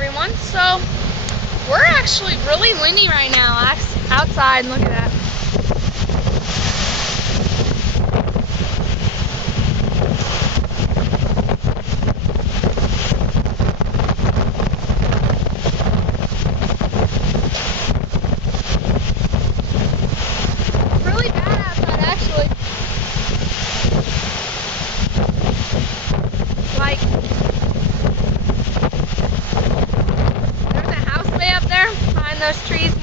everyone. So we're actually really windy right now outside. Look at that. Really bad outside actually. Like, there's a house way up there behind those trees.